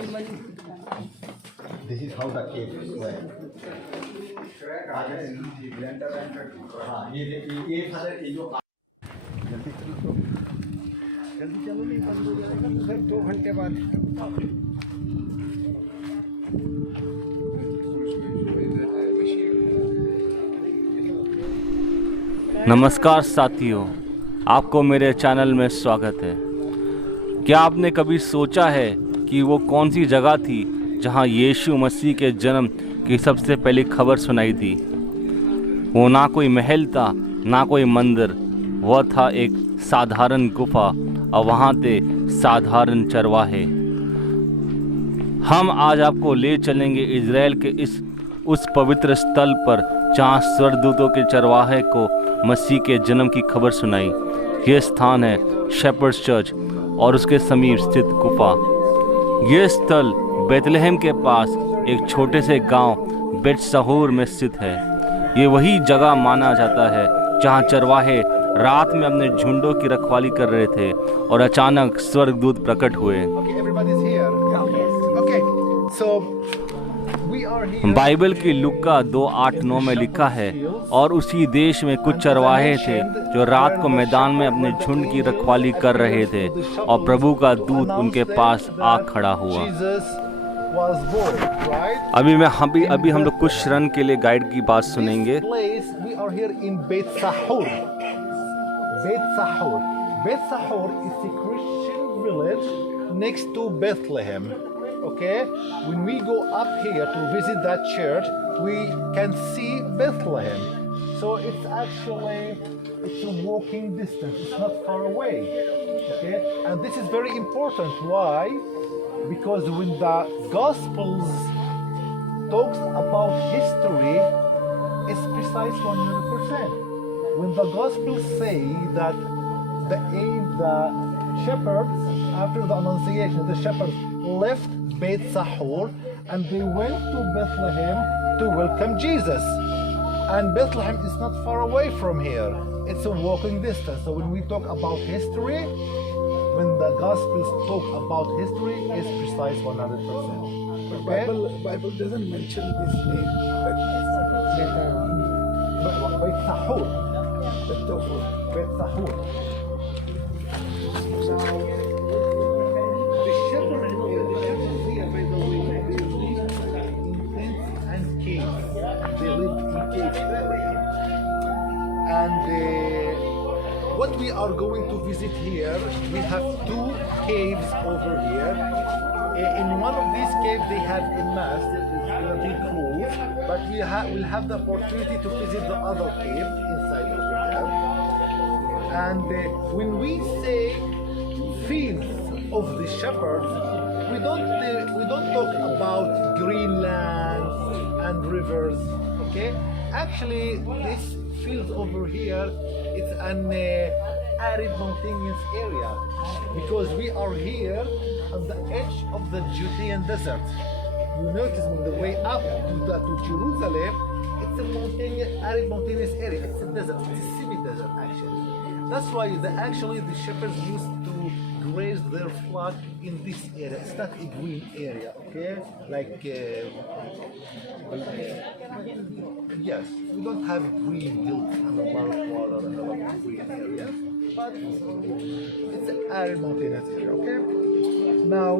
This is how the cave went. हाँ ये फादर ये जो जल्दी चलो नहीं बंद हो जाएगा तो फिर 2 घंटे बाद। नमस्कार साथियों, आपको मेरे चैनल में स्वागत है। क्या आपने कभी सोचा है कि वो कौन सी जगह थी जहां यीशु मसीह के जन्म की सबसे पहली खबर सुनाई थी? वो ना कोई महल था, ना कोई मंदिर, वह था एक साधारण गुफा और वहाँ थे साधारण चरवाहे। हम आज आपको ले चलेंगे इज़राइल के उस पवित्र स्थल पर जहाँ स्वर्गदूतों के चरवाहे को मसीह के जन्म की खबर सुनाई। यह स्थान है शेपर्ड्स चर्च और उसके समीप स्थित गुफा। यह स्थल बेथलेहम के पास एक छोटे से गांव बेतसहूर में स्थित है। ये वही जगह माना जाता है जहां चरवाहे रात में अपने झुंडों की रखवाली कर रहे थे और अचानक स्वर्गदूत प्रकट हुए। बाइबल की लुक्का 2:8-9 में लिखा है, और उसी देश में कुछ चरवाहे थे जो रात को मैदान में अपने झुंड की रखवाली कर रहे थे और प्रभु का दूत उनके पास आ खड़ा हुआ। अभी हम लोग कुछ क्षण के लिए गाइड की बात सुनेंगे। Bethsahur is a Christian village next to Bethlehem. Okay, when we go up here to visit that church, we can see Bethlehem. So it's a walking distance. It's not far away. Okay, and this is very important. Why? Because when the Gospels talks about history, it's precise 100%. When the Gospels say that the shepherds, after the Annunciation, the shepherds left Beit Sahur and they went to Bethlehem to welcome Jesus. And Bethlehem is not far away from here. It's a walking distance. So when we talk about history, when the Gospels talk about history, it's precise 100%. Okay? Bible doesn't mention this name. Beit Sahur. Beit Sahur. The shepherds here, by the way, they lived in tents and caves. They lived in caves. And what we are going to visit here, we have 2 caves over here. In one of these caves, they have a mass that is going to be closed, but we'll have the opportunity to visit the other cave inside over there. And when we say fields of the shepherds, we don't talk about green lands and rivers. Okay, actually, this field over here is an arid mountainous area because we are here at the edge of the Judean desert. You notice on the way up to Jerusalem, it's a arid mountainous area. It's a desert. It's a semi-desert actually. That's why the shepherds used to graze their flock in this area. It's not a green area, okay? Like, yes, we don't have green hills and a lot of water and a lot of green areas, but it's an arid mountainous area, okay? Now,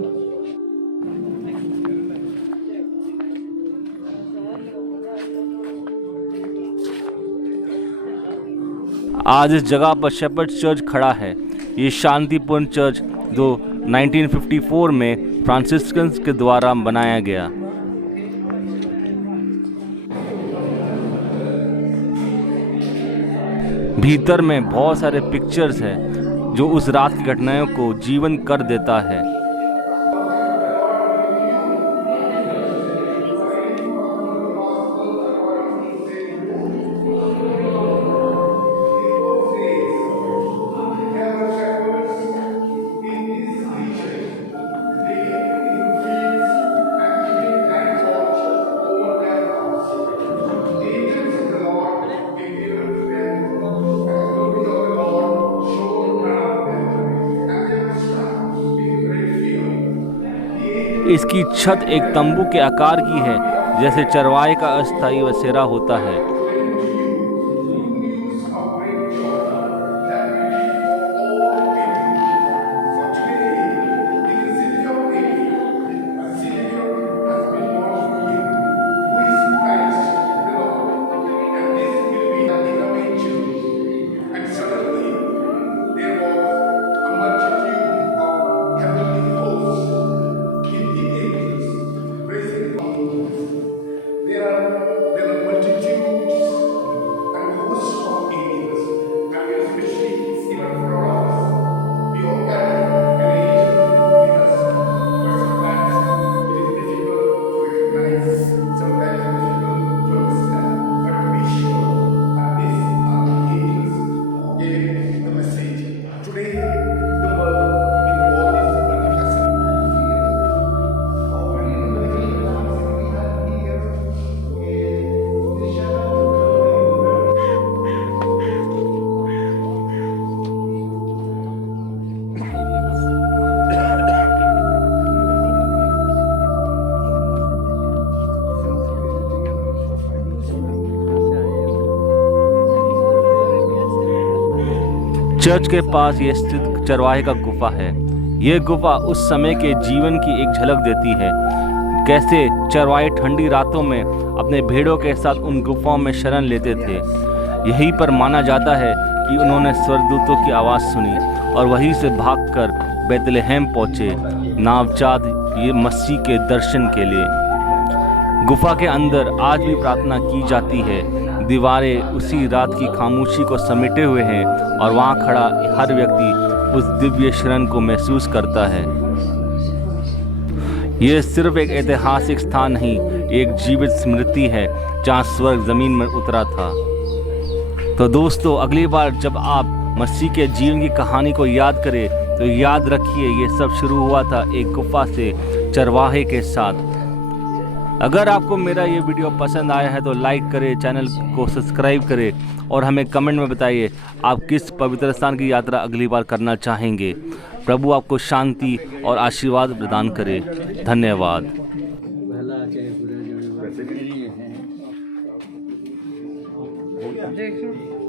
आज इस जगह पर shepherds church खड़ा है। ये शांतिपूर्ण चर्च जो 1954 में फ्रांसिस्कन्स के द्वारा बनाया गया। भीतर में बहुत सारे पिक्चर्स हैं जो उस रात की घटनाओं को जीवन कर देता है। इसकी छत एक तंबू के आकार की है, जैसे चरवाहे का अस्थायी बसेरा होता है। चर्च के पास ये स्थित चरवाहे का गुफा है। यह गुफा उस समय के जीवन की एक झलक देती है, कैसे चरवाहे ठंडी रातों में अपने भेड़ों के साथ उन गुफाओं में शरण लेते थे। यहीं पर माना जाता है कि उन्होंने स्वर्गदूतों की आवाज़ सुनी और वहीं से भागकर बैतलहम पहुँचे, नवजात ये मसीह के दर्शन के लिए। गुफा के अंदर आज भी प्रार्थना की जाती है। दीवारें उसी रात की खामोशी को समेटे हुए हैं और वहाँ खड़ा हर व्यक्ति उस दिव्य क्षण को महसूस करता है। यह सिर्फ एक ऐतिहासिक स्थान नहीं, एक जीवित स्मृति है जहाँ स्वर्ग जमीन में उतरा था। तो दोस्तों, अगली बार जब आप मसीह के जीवन की कहानी को याद करें तो याद रखिए ये सब शुरू हुआ था एक गुफा से, चरवाहे के साथ। अगर आपको मेरा ये वीडियो पसंद आया है तो लाइक करें, चैनल को सब्सक्राइब करें और हमें कमेंट में बताइए आप किस पवित्र स्थान की यात्रा अगली बार करना चाहेंगे। प्रभु आपको शांति और आशीर्वाद प्रदान करे। धन्यवाद। देखो